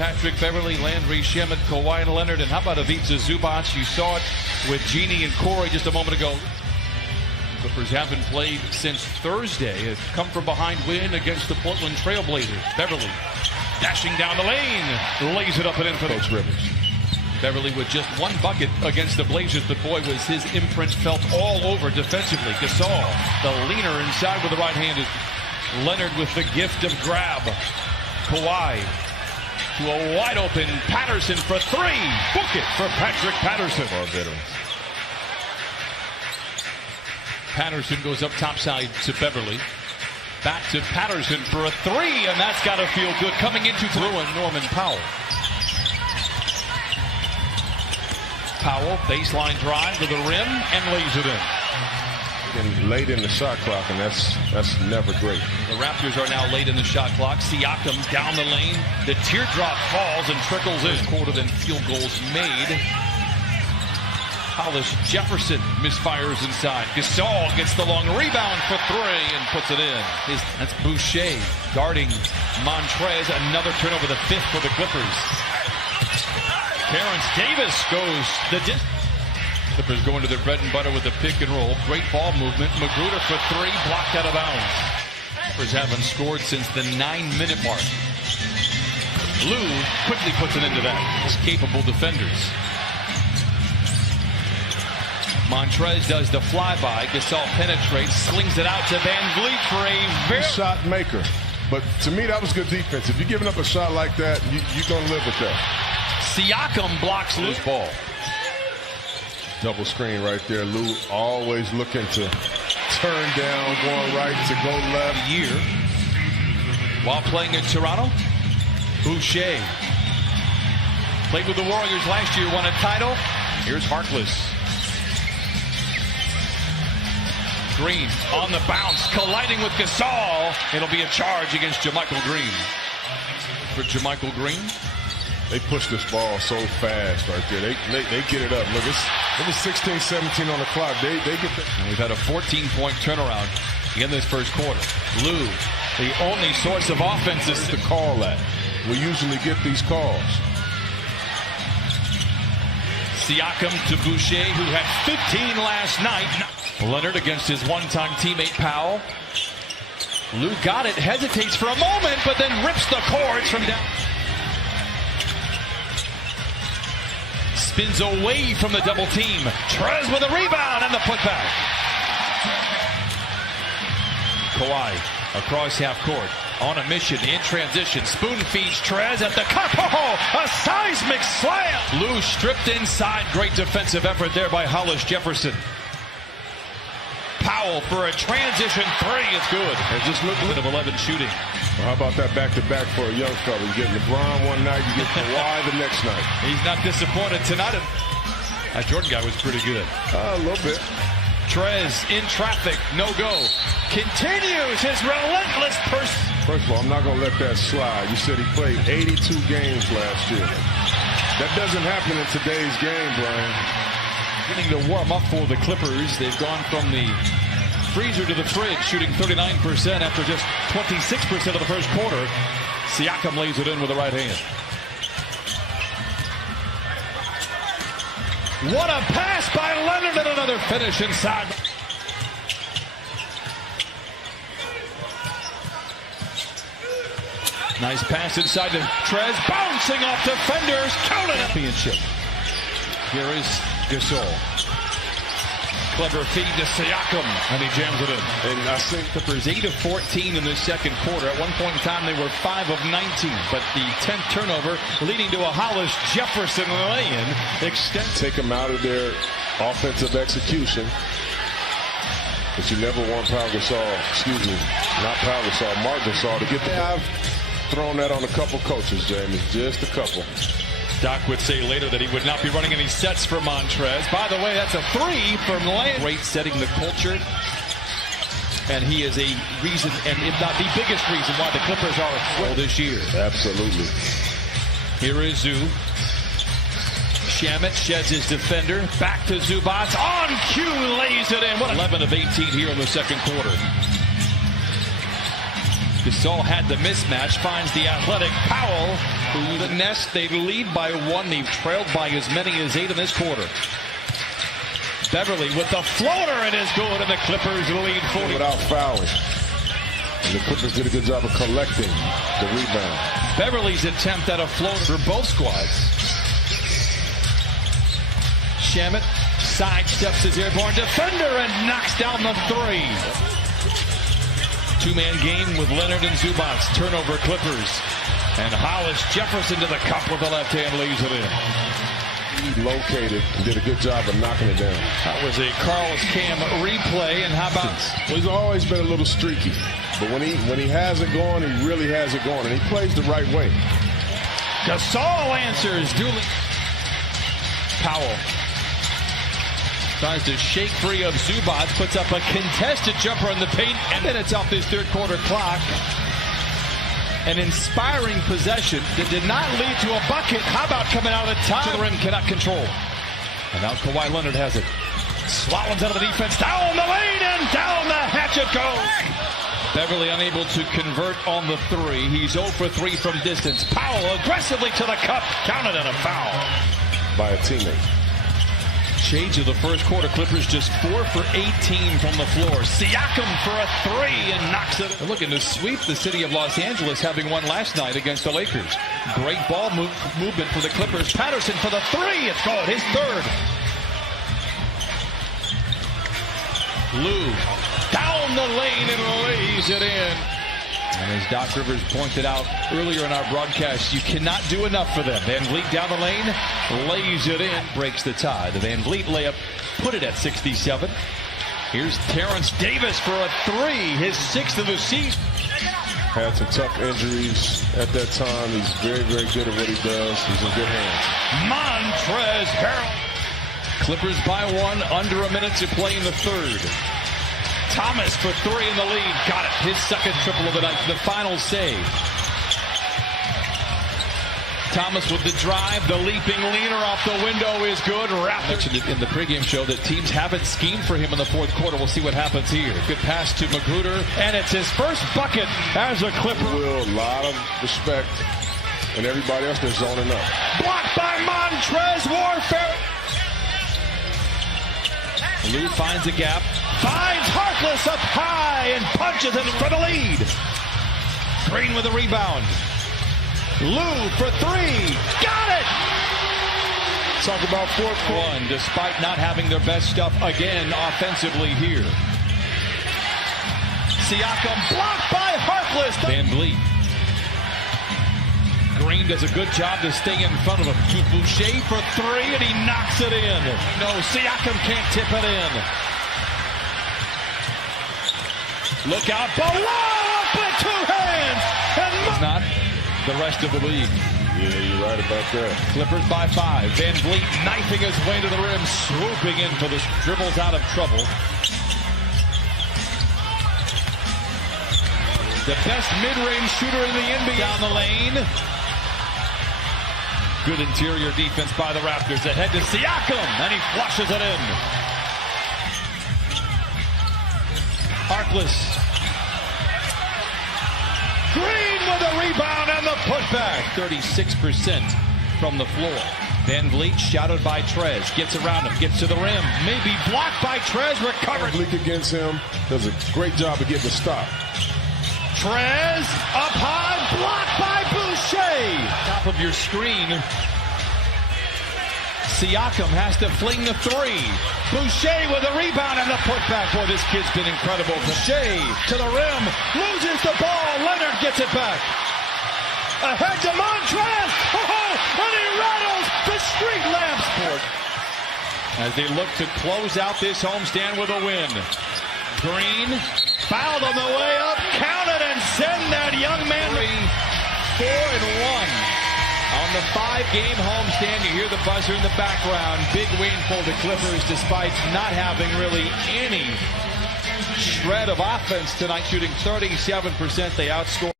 Patrick Beverley, Landry Shamet, Kawhi Leonard, and how about Ivica Zubac? You saw it with Jeannie and Corey just a moment ago. Clippers haven't played since Thursday. A come from behind win against the Portland Trail Blazers. Beverley dashing down the lane, lays it up and in for Coach Rivers. Beverley with just one bucket against the Blazers, but boy, was his imprint felt all over defensively. Gasol, the leaner inside with the right-handed. Leonard with the gift of grab. Kawhi to a wide-open Patterson for three. Book it for Patrick Patterson. Patterson goes up topside to Beverley. Back to Patterson for a three, and that's got to feel good. Coming into Bruin, Norman Powell. Powell, baseline drive to the rim, and lays it in. And late in the shot clock, and that's never great. The Raptors are now late in the shot clock. Siakam down the lane. The teardrop falls and trickles in. Quarter than field goals made. Hollis Jefferson misfires inside. Gasol gets the long rebound for three and puts it in. That's Boucher guarding Montrez. Another turnover, the fifth for the Clippers. Terrence Davis goes the distance. Clippers going to their bread and butter with the pick and roll. Great ball movement. Magruder for three, blocked out of bounds. Clippers haven't scored since the 9-minute mark. Lou quickly puts an end to that. His capable defenders. Montrez does the flyby. Gasol penetrates, slings it out to Van Vliet for a very shot maker. But to me, that was good defense. If you're giving up a shot like that, you're going to live with that. Siakam blocks Lou's ball. Double screen right there. Lou always looking to turn down, going right to go left. Year while playing in Toronto. Boucher played with the Warriors last year, won a title. Here's Harkless. Green on the bounce, colliding with Gasol. It'll be a charge against JaMychal Green. For JaMychal Green. They push this ball so fast right there. They get it up. Look, it was 16-17 on the clock. They get that. And we've had a 14-point turnaround in this first quarter. Lou, the only source of offense is to call that. We usually get these calls. Siakam to Boucher, who had 15 last night. Leonard against his one-time teammate Powell. Lou got it, hesitates for a moment, but then rips the cords from down. Spins away from the double team. Trez with a rebound and the putback. Kawhi across half court on a mission in transition. Spoon feeds Trez at the cup. Oh, a seismic slam. Lou stripped inside. Great defensive effort there by Hollis Jefferson. Powell for a transition three. It's good. It just looked of 11 shooting. Well, how about that back-to-back for a young fella? You get LeBron one night, you get Kawhi the next night. He's not disappointed tonight. That Jordan guy was pretty good. A little bit. Trez in traffic, no go. Continues his relentless pursuit. First of all, I'm not going to let that slide. You said he played 82 games last year. That doesn't happen in today's game, Brian. Beginning to warm up for the Clippers. They've gone from the freezer to the fridge, shooting 39% after just 26% of the first quarter. Siakam lays it in with the right hand. What a pass by Leonard and another finish inside. Nice pass inside to Trez, bouncing off defenders. Count it. Championship. Here is Gasol. Clever feed to Siakam, and he jams it in. And I think Clippers 8 of 14 in the second quarter. At one point in time, they were 5 of 19, but the 10th turnover leading to a Hollis Jefferson lay-in extend. Take them out of their offensive execution. But you never want Marc Gasol to get the. I've thrown that on a couple coaches, Jamie, just a couple. Doc would say later that he would not be running any sets for Montrez. By the way, that's a three from Land. Great setting the culture. And he is a reason, and if not the biggest reason, why the Clippers are well this year. Absolutely. Here is Zoo. Shamet sheds his defender. Back to Zubac. On cue, lays it in. What 11 of 18 here in the second quarter. Gasol had the mismatch. Finds the athletic Powell. The Nest, they lead by 1. They've trailed by as many as 8 in this quarter. Beverly with the floater, it is good, and the Clippers lead 40. Without fouling. And the Clippers did a good job of collecting the rebound. Beverly's attempt at a floater for both squads. Shamet sidesteps his airborne defender and knocks down the 3. Two-man game with Leonard and Zubac. Turnover Clippers. And Hollis Jefferson to the cup with the left hand, lays it in. He located and did a good job of knocking it down. That was a Carlos Cam replay, and how about? Well, he's always been a little streaky, but when he has it going, he really has it going, and he plays the right way. Gasol answers. Dooley. Powell tries to shake free of Zubac, puts up a contested jumper in the paint, and then it's off this third quarter clock. An inspiring possession that did not lead to a bucket. How about coming out of the time? To the rim, cannot control. And now Kawhi Leonard has it. Slaloms out of the defense, down the lane, and down the hatchet goes. Beverly unable to convert on the 3. He's 0 for 3 from distance. Powell aggressively to the cup, counted and a foul. By a teammate. Shades of the first quarter. Clippers just 4 for 18 from the floor. Siakam for a 3 and knocks it. They're looking to sweep the city of Los Angeles, having won last night against the Lakers. Great ball movement for the Clippers. Patterson for the 3. It's good. His 3rd. Lou down the lane and lays it in. And as Doc Rivers pointed out earlier in our broadcast, you cannot do enough for them. Van Vliet down the lane, lays it in, breaks the tie. The Van Vliet layup put it at 67. Here's Terrence Davis for a 3, his 6th of the season. Had some tough injuries at that time. He's very, very good at what he does. He's in good hands. Montrezl Harrell. Clippers by 1, under a minute to play in the 3rd. Thomas for 3 in the lead. Got it. His 2nd triple of the night. The final save. Thomas with the drive. The leaping leaner off the window is good. Raptors mentioned it in the pregame show that teams haven't schemed for him in the 4th quarter. We'll see what happens here. Good pass to Magruder. And it's his first bucket as a Clipper. A lot of respect. And everybody else is zoning up. Blocked by Montrezl Warfare. Lou finds a gap. Finds Harkless up high and punches it for the lead. Green with a rebound. Lou for 3. Got it! Talk about 4th quarter. Despite not having their best stuff again offensively here. Siakam blocked by Harkless. Van Vliet. Green does a good job to stay in front of him. To Boucher for 3, and he knocks it in. No, Siakam can't tip it in. Look out below, up with 2 hands. And not the rest of the league. Yeah, you're right about that. Clippers by 5. Van Vliet knifing his way to the rim, swooping in for the dribbles out of trouble. The best mid-range shooter in the NBA down the lane. Good interior defense by the Raptors. Ahead to Siakam, and he flushes it in. Harkless. Green with a rebound and the putback. 36% from the floor. Van Vliet shouted by Trez. Gets around him, gets to the rim. Maybe blocked by Trez, recovered. Van Vliet against him does a great job of getting the stop. Trez up high, blocked by Boucher. Top of your screen. Siakam has to fling the 3. Boucher with a rebound and the putback. Boy, this kid's been incredible. Boucher to the rim, loses the ball. Leonard gets it back. Ahead to Montrezl. Oh, and he rattles the street lamp sport. As they look to close out this homestand with a win. Green fouled on the way up, counted and send that young man 4-1. On the 5-game homestand, you hear the buzzer in the background. Big win for the Clippers despite not having really any shred of offense tonight, shooting 37%. They outscored.